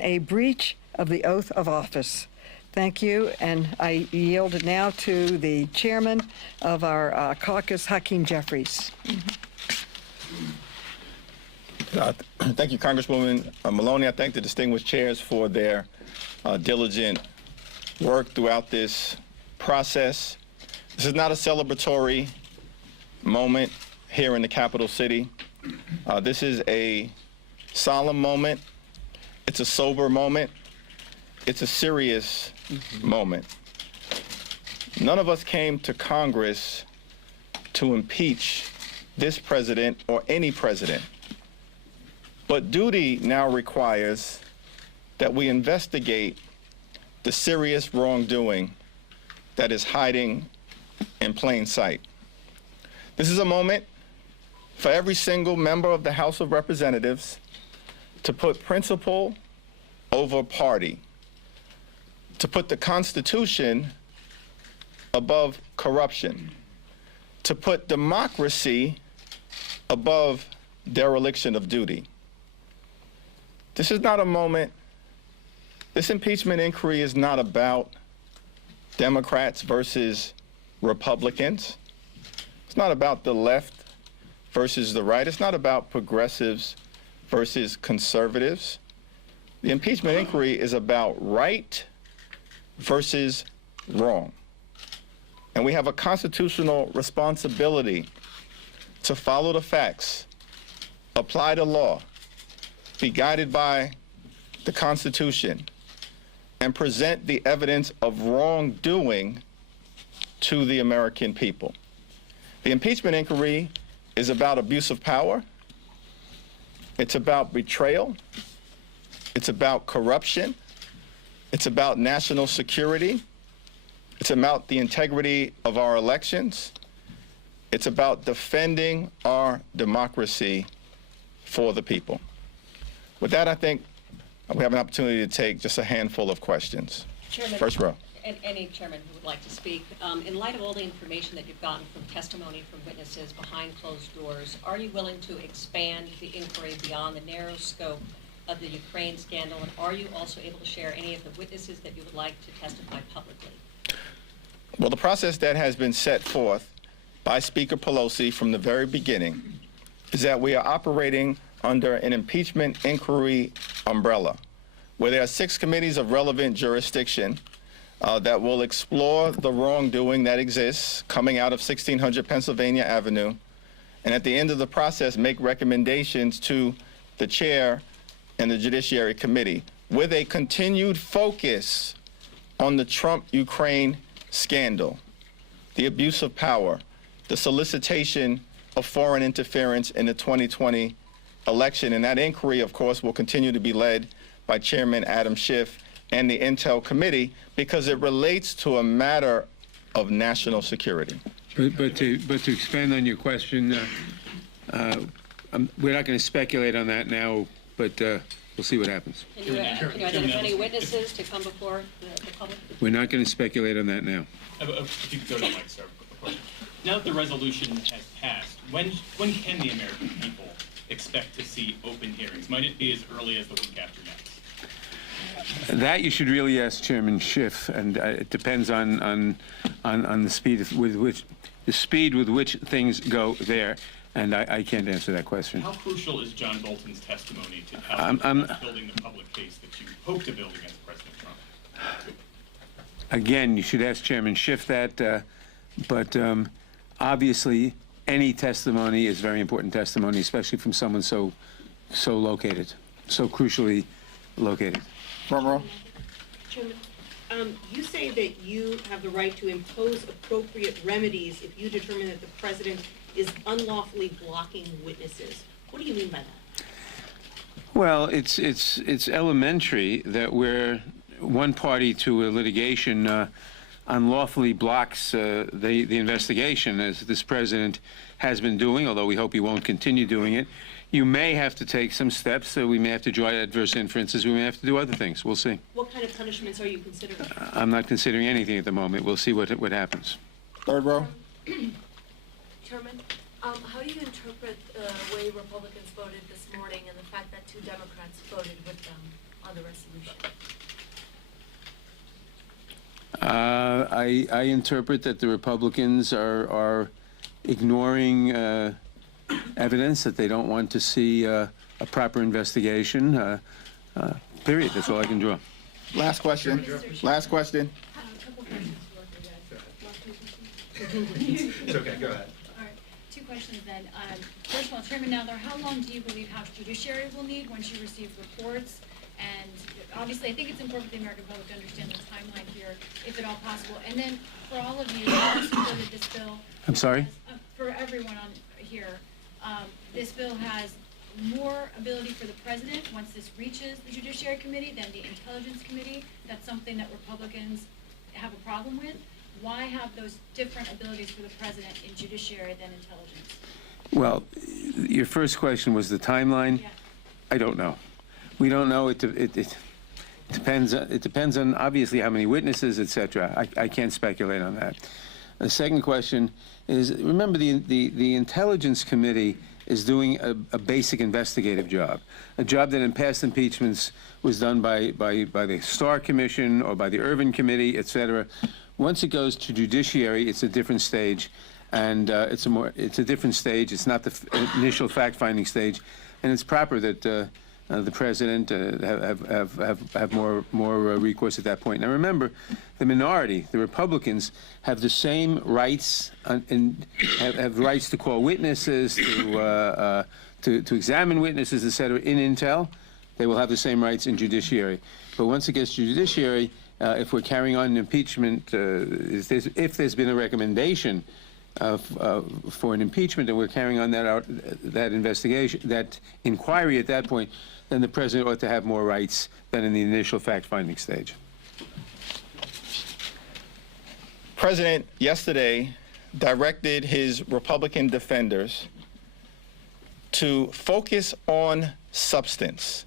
and a breach of the oath of office. Thank you, and I yield now to the chairman of our caucus, Hakeem Jeffries. Thank you, Congresswoman Maloney. I thank the distinguished chairs for their diligent work throughout this process. This is not a celebratory moment here in the capital city. This is a solemn moment. It's a sober moment. It's a serious moment. None of us came to Congress to impeach this president or any president. But duty now requires that we investigate the serious wrongdoing that is hiding in plain sight. This is a moment for every single member of the House of Representatives to put principle over party, to put the Constitution above corruption, to put democracy above dereliction of duty. This is not a moment, this impeachment inquiry is not about Democrats versus Republicans. It's not about the left versus the right. It's not about progressives versus conservatives. The impeachment inquiry is about right versus wrong. And we have a constitutional responsibility to follow the facts, apply the law, be guided by the Constitution, and present the evidence of wrongdoing to the American people. The impeachment inquiry is about abuse of power. It's about betrayal. It's about corruption. It's about national security. It's about the integrity of our elections. It's about defending our democracy for the people. With that, I think we have an opportunity to take just a handful of questions. Chairman, first row. Any chairman who would like to speak, in light of all the information that you've gotten from testimony from witnesses behind closed doors, are you willing to expand the inquiry beyond the narrow scope of the Ukraine scandal, and are you also able to share any of the witnesses that you would like to testify publicly? Well, the process that has been set forth by Speaker Pelosi from the very beginning is that we are operating under an impeachment inquiry umbrella, where there are 6 committees of relevant jurisdiction that will explore the wrongdoing that exists coming out of 1600 Pennsylvania Avenue, and at the end of the process make recommendations to the chair and the Judiciary Committee with a continued focus on the Trump-Ukraine scandal, the abuse of power, the solicitation of foreign interference in the 2020 election. And that inquiry, of course, will continue to be led by Chairman Adam Schiff and the Intel Committee because it relates to a matter of national security. But to expand on your question, we're not going to speculate on that now, but we'll see what happens. Can you identify any witnesses to come before the public? We're not going to speculate on that now. If you could go to the mic, sir. Now that the resolution has passed, when can the American people expect to see open hearings? Might it be as early as the week after next? That you should really ask Chairman Schiff, and it depends on the speed with which things go there, and I can't answer that question. How crucial is John Bolton's testimony to how building the public case that you hope to build against President Trump? Again, you should ask Chairman Schiff that, but obviously any testimony is very important testimony, especially from someone so located, so crucially located. Front row. Chairman, you say that you have the right to impose appropriate remedies if you determine that the president is unlawfully blocking witnesses. What do you mean by that? Well, it's elementary that we're one party to a litigation unlawfully blocks the investigation, as this president has been doing, although we hope he won't continue doing it. You may have to take some steps. We may have to draw adverse inferences. We may have to do other things. We'll see. What kind of punishments are you considering? I'm not considering anything at the moment. We'll see what happens. Third row. Chairman, how do you interpret the way Republicans voted this morning and the fact that 2 Democrats voted with them? on the resolution? I interpret that the Republicans are ignoring evidence, that they don't want to see a proper investigation. Period. That's all I can draw. Last question. Last question. A couple questions for you guys. It's okay, go ahead. All right, two questions then. First of all, Chairman Nadler, how long do you believe House Judiciary will need once you receive reports? And obviously, I think it's important for the American public to understand the timeline here, if at all possible. And then for all of you who have supported this bill. I'm sorry? For everyone on here, this bill has more ability for the president once this reaches the Judiciary Committee than the Intelligence Committee. That's something that Republicans have a problem with. Why have those different abilities for the president in Judiciary than Intelligence? Well, your first question was the timeline. Yeah. I don't know. We don't know. It depends. It depends on obviously how many witnesses, etc. I can't speculate on that. The second question is: remember, the Intelligence Committee is doing a basic investigative job, a job that in past impeachments was done by the Starr Commission or by the Irvin Committee, etc. Once it goes to Judiciary, it's a different stage, and it's a different stage. It's not the initial fact-finding stage, and it's proper that the president have more recourse at that point. Now remember, the minority, the Republicans, have the same rights and have rights to call witnesses, to examine witnesses, etc. In Intel. They will have the same rights in Judiciary. But once it gets to Judiciary, if we're carrying on an impeachment, if there's been a recommendation for an impeachment and we're carrying on that investigation, that inquiry at that point, then the president ought to have more rights than in the initial fact-finding stage. President yesterday directed his Republican defenders to focus on substance.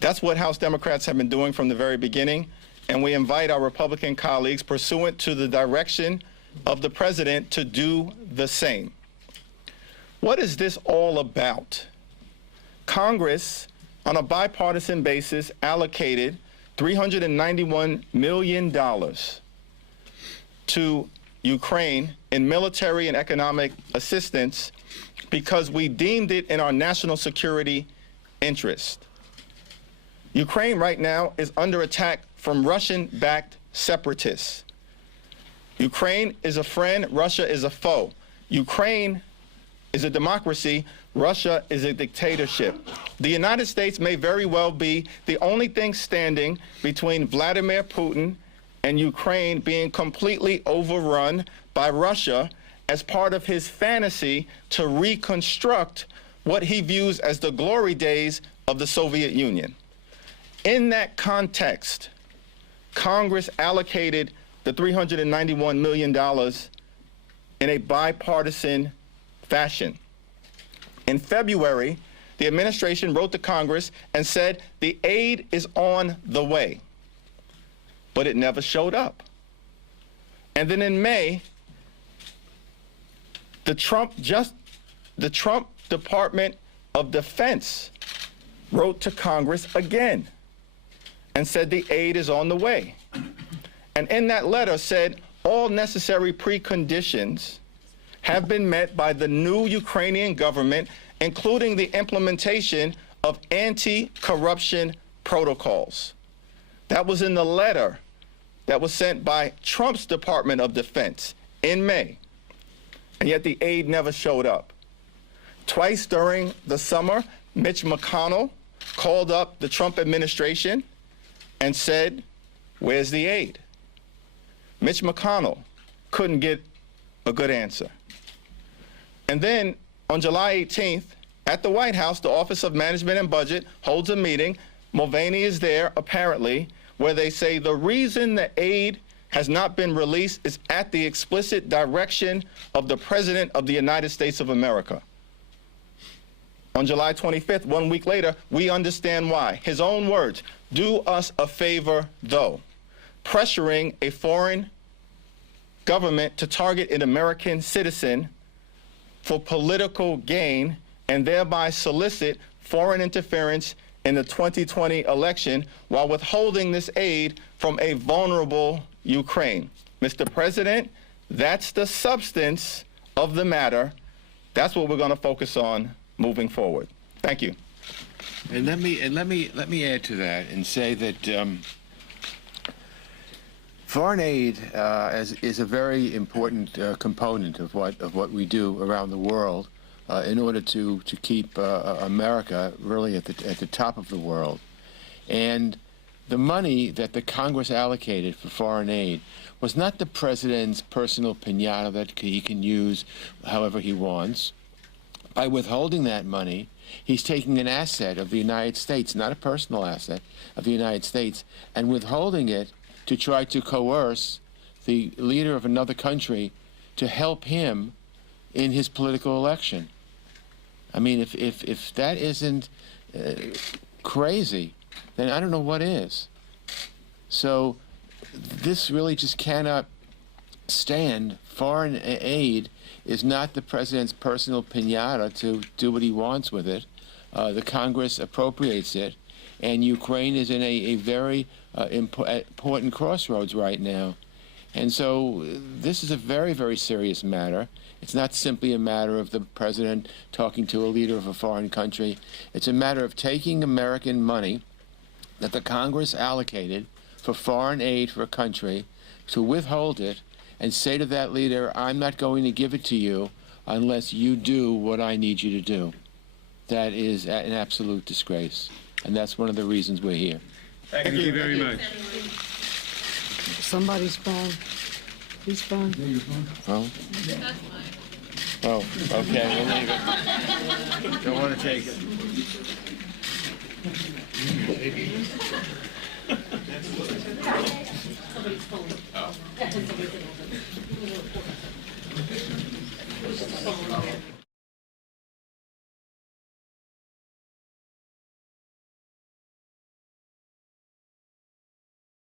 That's what House Democrats have been doing from the very beginning, and we invite our Republican colleagues, pursuant to the direction of the president, to do the same. What is this all about? Congress, on a bipartisan basis, allocated $391 million to Ukraine in military and economic assistance because we deemed it in our national security interest. Ukraine right now is under attack from Russian-backed separatists. Ukraine is a friend, Russia is a foe. Ukraine is a democracy, Russia is a dictatorship. The United States may very well be the only thing standing between Vladimir Putin and Ukraine being completely overrun by Russia as part of his fantasy to reconstruct what he views as the glory days of the Soviet Union. In that context, Congress allocated the $391 million in a bipartisan fashion. In February, the administration wrote to Congress and said the aid is on the way, but it never showed up. And then in May, the Trump Department of Defense wrote to Congress again and said the aid is on the way. And in that letter said all necessary preconditions have been met by the new Ukrainian government, including the implementation of anti-corruption protocols. That was in the letter that was sent by Trump's Department of Defense in May. And yet the aid never showed up. Twice during the summer, Mitch McConnell called up the Trump administration and said, "Where's the aid?" Mitch McConnell couldn't get a good answer. And then on July 18th, at the White House, the Office of Management and Budget holds a meeting. Mulvaney is there, apparently, where they say the reason the aid has not been released is at the explicit direction of the President of the United States of America. On July 25th, 1 week later, we understand why. His own words, "Do us a favor, though," pressuring a foreign government to target an American citizen for political gain and thereby solicit foreign interference in the 2020 election while withholding this aid from a vulnerable Ukraine. Mr. President, that's the substance of the matter. That's what we're going to focus on moving forward. Thank you. And let me add to that and say that foreign aid is a very important component of what we do around the world in order to keep America really at the top of the world. And the money that the Congress allocated for foreign aid was not the president's personal piñata that he can use however he wants. By withholding that money, he's taking an asset of the United States, not a personal asset of the United States, and withholding it to try to coerce the leader of another country to help him in his political election. I mean, if that isn't crazy, then I don't know what is. So this really just cannot stand. Foreign aid is not the president's personal piñata to do what he wants with it. The Congress appropriates it, and Ukraine is in a very important crossroads right now. And so this is a very, very serious matter. It's not simply a matter of the president talking to a leader of a foreign country. It's a matter of taking American money that the Congress allocated for foreign aid for a country, to withhold it and say to that leader, I'm not going to give it to you unless you do what I need you to do. That is an absolute disgrace. And that's one of the reasons we're here. Thank Thank you very much. Somebody's phone. Whose phone? Oh? Oh, okay, we'll leave it. Don't want to take it. Somebody's phone.